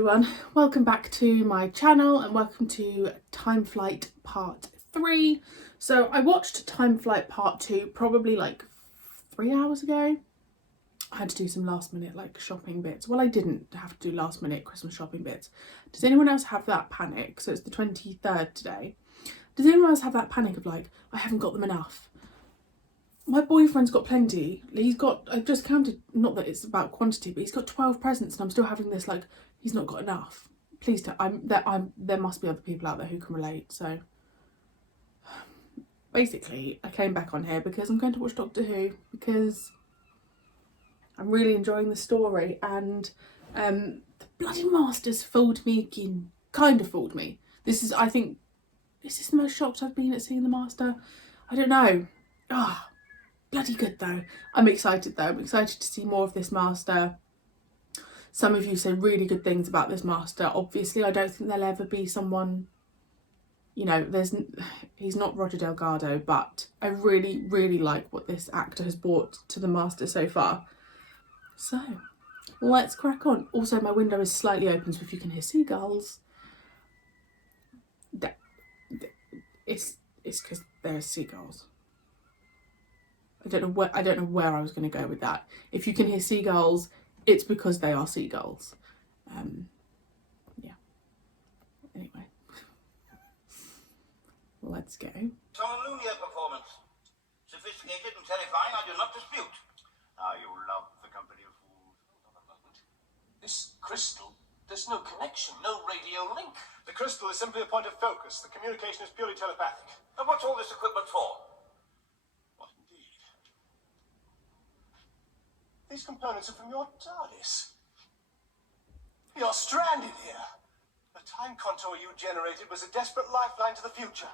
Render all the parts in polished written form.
everyone, welcome back to my channel and welcome to Time Flight Part 3. So I watched Time Flight Part 2 probably like 3 hours ago. I had to do some last minute like shopping bits. Well, I didn't have to do last minute Christmas shopping bits. Does anyone else have that panic? So it's the 23rd today. Does anyone else have that panic of like, I haven't got them enough? My boyfriend's got plenty. He's got, I've just counted, not that it's about quantity, but he's got 12 presents and I'm still having this like, he's not got enough. Please tell, there must be other people out there who can relate. So basically I came back on here because I'm going to watch Doctor Who because I'm really enjoying the story, and the bloody Masters fooled me again. Kind of fooled me. This is, I think, is this the most shocked I've been at seeing the Master? I don't know. Ah. Bloody good though. I'm excited though. I'm excited to see more of this Master. Some of you say really good things about this Master. Obviously, I don't think there'll ever be someone, you know, he's not Roger Delgado, but I really, really like what this actor has brought to the Master so far. So, let's crack on. Also, my window is slightly open, so if you can hear seagulls, it's because there's seagulls. I don't know where I was going to go with that. If you can hear seagulls, it's because they are seagulls. Yeah. Anyway. Let's go. Hallelujah performance. Sophisticated and terrifying, I do not dispute. Ah, you love the company of fools. Hold on a moment. This crystal, there's no connection, no radio link. The crystal is simply a point of focus. The communication is purely telepathic. And what's all this equipment for? These components are from your TARDIS. You're stranded here. The time contour you generated was a desperate lifeline to the future.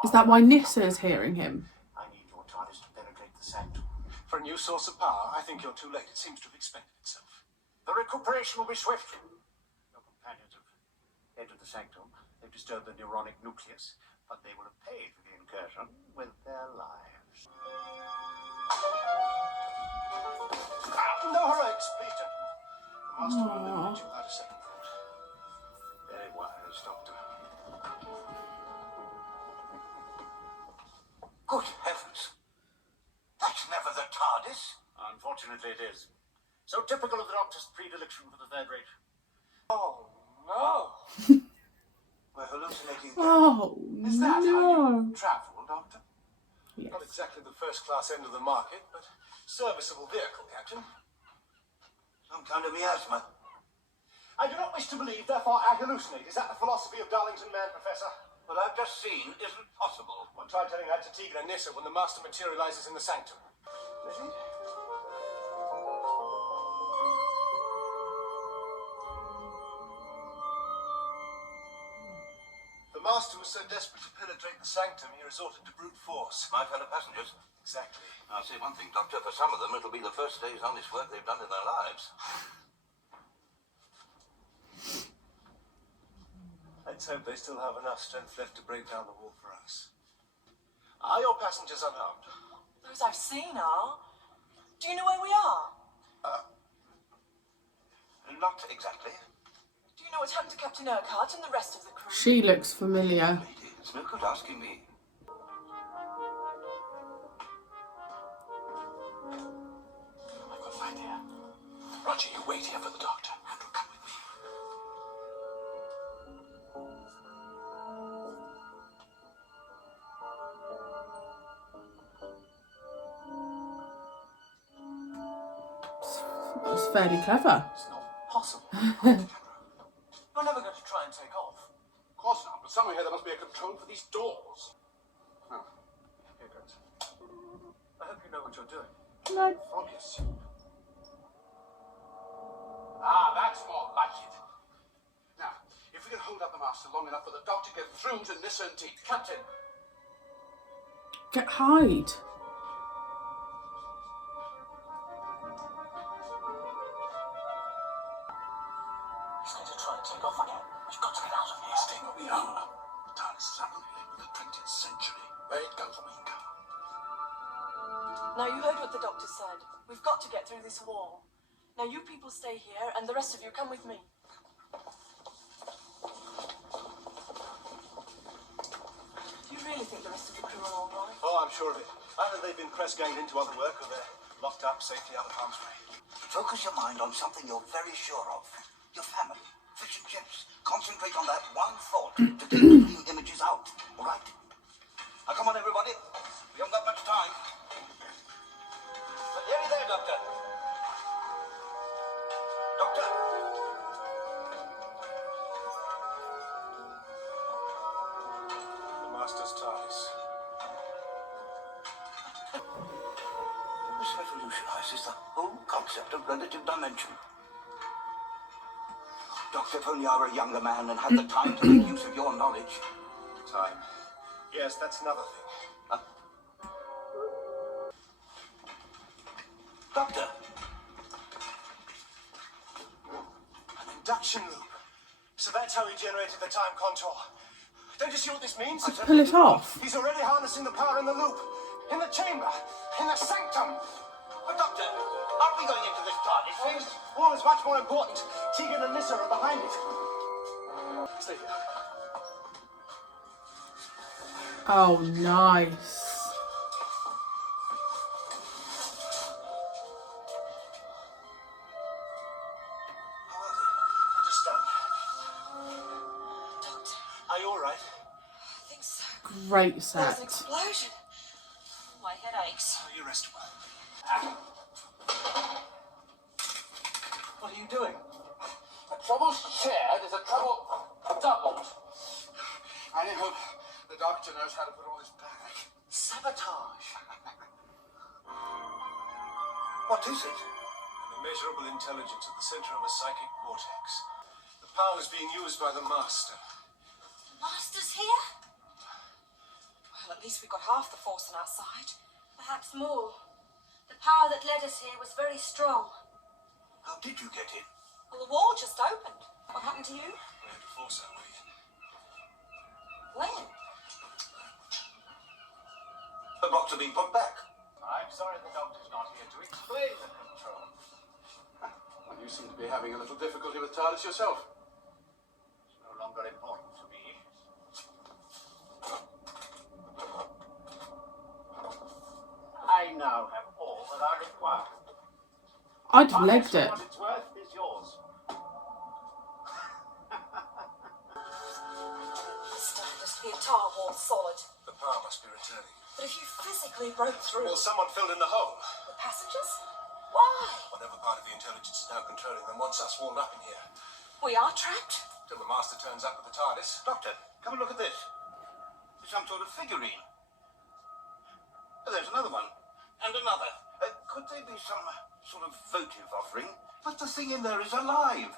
Is that why Nissa is hearing him? I need your TARDIS to penetrate the sanctum. For a new source of power, I think you're too late. It seems to have expended itself. The recuperation will be swift. Your companions have entered the sanctum. They've disturbed the neuronic nucleus, but they will have paid for the incursion with their lives. No heroics, please, gentlemen. The Master will eliminate you without a second thought. Very wise, Doctor. Good heavens. That's never the TARDIS. Unfortunately, it is. So typical of the Doctor's predilection for the third rate. Oh, no. We're hallucinating. Oh, Is that how no. you travel, Doctor? Yes. Not exactly the first-class end of the market, but serviceable vehicle, Captain. Some kind of miasma. I do not wish to believe, therefore I hallucinate. Is that the philosophy of Darlington Man, Professor? What I've just seen isn't possible. Well, try telling that to Tegan and Nissa when the Master materializes in the sanctum. Is it? The Master was so desperate to penetrate the sanctum, he resorted to brute force. My fellow passengers. Exactly. I'll say one thing, Doctor. For some of them, it'll be the first day's honest work they've done in their lives. Let's hope they still have enough strength left to break down the wall for us. Are your passengers unarmed? Those I've seen are. Do you know where we are? Not exactly. Do you know what happened to Captain Urquhart and the rest of the crew? She looks familiar. Lady, it's no good asking me. I've got an idea. Roger, you wait here for the Doctor. Andrew, come with me. That's fairly clever. It's not possible. You're never going to try and take off. Of course not, but somewhere here there must be a control for these doors. Oh, here goes. I hope you know what you're doing. No. Focus. Ah, that's more like it. Now, if we can hold up the Master long enough for the Doctor to get through to Nissa and Tegan. Captain! Hide. He's going to try and take off again. We've got to get out of here. Stay where we are. The TARDIS is unrelated with the 20th century. Where it goes when we go. Now, you heard what the Doctor said. We've got to get through this wall. Now, you people stay here, and the rest of you come with me. really think the rest of the crew are all right? Oh, I'm sure of it. Either they've been press ganged into other work or they're locked up safely out of harm's way. Focus your mind on something you're very sure of. Your family. Fish and chips. Concentrate on that one thought to keep the dream images out. All right? Now, come on, everybody. We haven't got much time. Nearly there, Doctor. Doctor? The Master's TARDIS. This revolutionizes the whole concept of relative dimension. Doctor, if only I were a younger man and had the time to make use of your knowledge. Time. Yes, that's another thing. Doctor! An induction loop. So that's how he generated the time contour. Don't you see what this means? Pull it off. He's already harnessing the power in the loop. In the chamber. In the sanctum. But Doctor, aren't we going into this TARDIS thing? All is much more important. Tegan and Nissa are behind it. Stay here. Oh, nice. How are they? Understand. Doctor, Are you all right? I think so. Great There was set. an explosion. My head aches. Oh, you rest well. What are you doing? A trouble shared is a trouble doubled. I only hope the doctor knows how to put all this back. Sabotage. What is it? An immeasurable intelligence at the center of a psychic vortex. The power is being used by the Master. Master's here? Well, at least we got half the force on our side. Perhaps more. The power that led us here was very strong. How did you get in? Well, the wall just opened. What happened to you? We had to force our way in. When? The box to be put back. I'm sorry the doctor's not here to explain the control. Well, you seem to be having a little difficulty with TARDIS yourself. It's no longer important to me. I now have all that I require. I'd have legged it. What it's worth is yours. This time just to be a tar wall solid. The power must be returning. But if you physically broke through Well, someone filled in the hole. the passengers, why? Whatever part of the intelligence is now controlling them wants us walled up in here. We are trapped. Till the Master turns up with the TARDIS. Doctor, come and look at this. It's some sort of figurine. Oh, there's another one. And another. Could there be some sort of votive offering? But the thing in there is alive.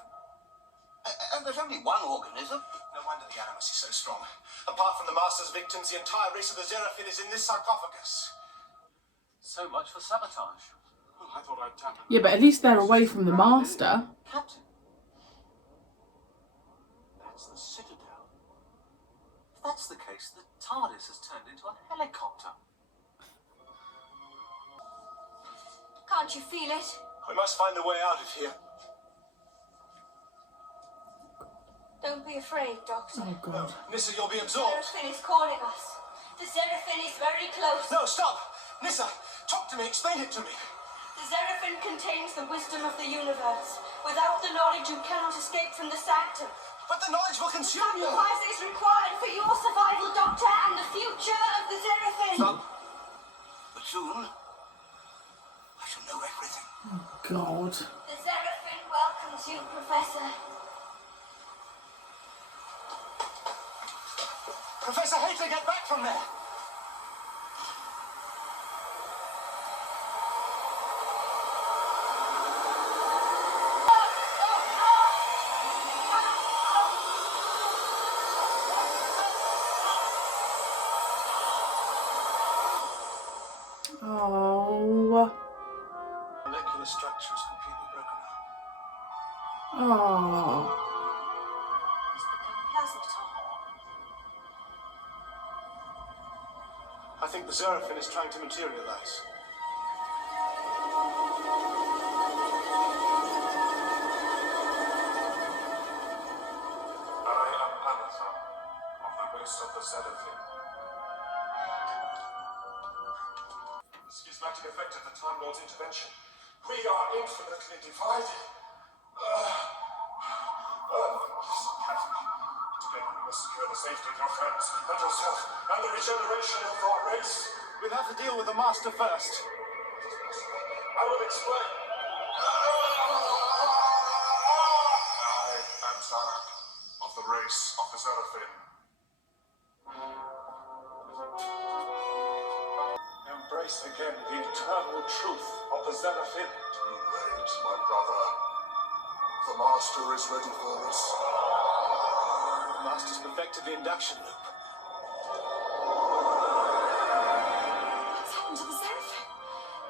And there's only one organism. No wonder the animus is so strong. Apart from the Master's victims, the entire race of the Xeraphim is in this sarcophagus. So much for sabotage. Well, I thought I'd tap it. Yeah, but at least they're away from the Master. Captain. That's the Citadel. If that's the case, the TARDIS has turned into a helicopter. Can't you feel it? We must find a way out of here. Don't be afraid, Doctor. Oh, God. Nissa, you'll be absorbed. Xeraphim is calling us. The Xeraphim is very close. No, stop! Nissa, talk to me, explain it to me. The Xeraphim contains the wisdom of the universe. Without the knowledge, you cannot escape from the sanctum. But the knowledge will consume you. Sacrifice is required for your survival, Doctor, and the future of the Xeraphim. Stop. But soon, I shall know everything. God. The Xeraphim welcomes you, Professor. Professor Hater, get back from there! Oh. Molecular structure is completely broken up. Oh. It's become plasmaton. I think the Xeraphim is trying to materialize. I am Panathon, of the race of the Seraphim. counteracting effect of the Time Lord's intervention. We are infinitely divided. Together we must secure the safety of your friends and yourself and the regeneration of our race. We'll have to deal with the Master first. I will explain. I am Zarak, of the race of the Seraphim. Embrace again the eternal truth of the Seraphim. Too late, my brother. The Master is ready for us. The Master's perfected the induction loop. What's happened to the Seraphim?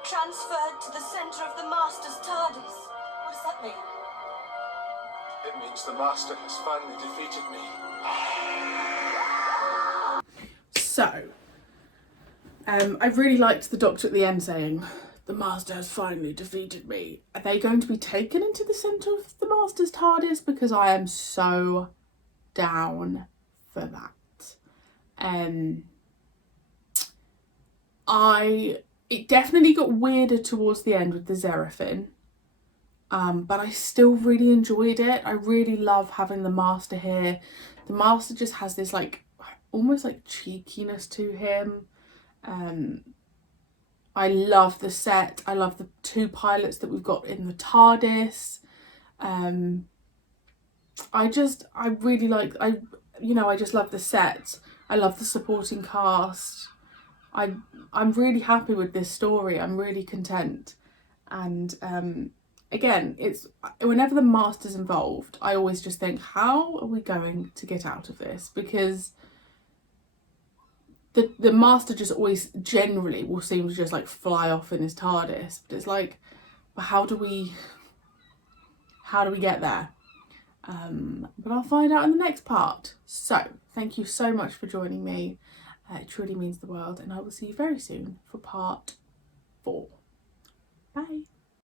Transferred to the center of the Master's TARDIS. What does that mean? It means the Master has finally defeated me. So, I really liked the Doctor at the end saying, "The Master has finally defeated me." Are they going to be taken into the centre of the Master's TARDIS? Because I am so down for that. It definitely got weirder towards the end with the Seraphim. But I still really enjoyed it. I really love having the Master here. The Master just has this like almost like cheekiness to him. I love the set. I love the two pilots that we've got in the TARDIS. I really like, I just love the set. I love the supporting cast. I'm really happy with this story. I'm really content. And again, it's whenever the Master's involved, I always just think, how are we going to get out of this? Because the Master just always generally will seem to just like fly off in his TARDIS, but it's like, but how do we get there? But I'll find out in the next part. So thank you so much for joining me. It truly means the world, and I will see you very soon for part 4. Bye.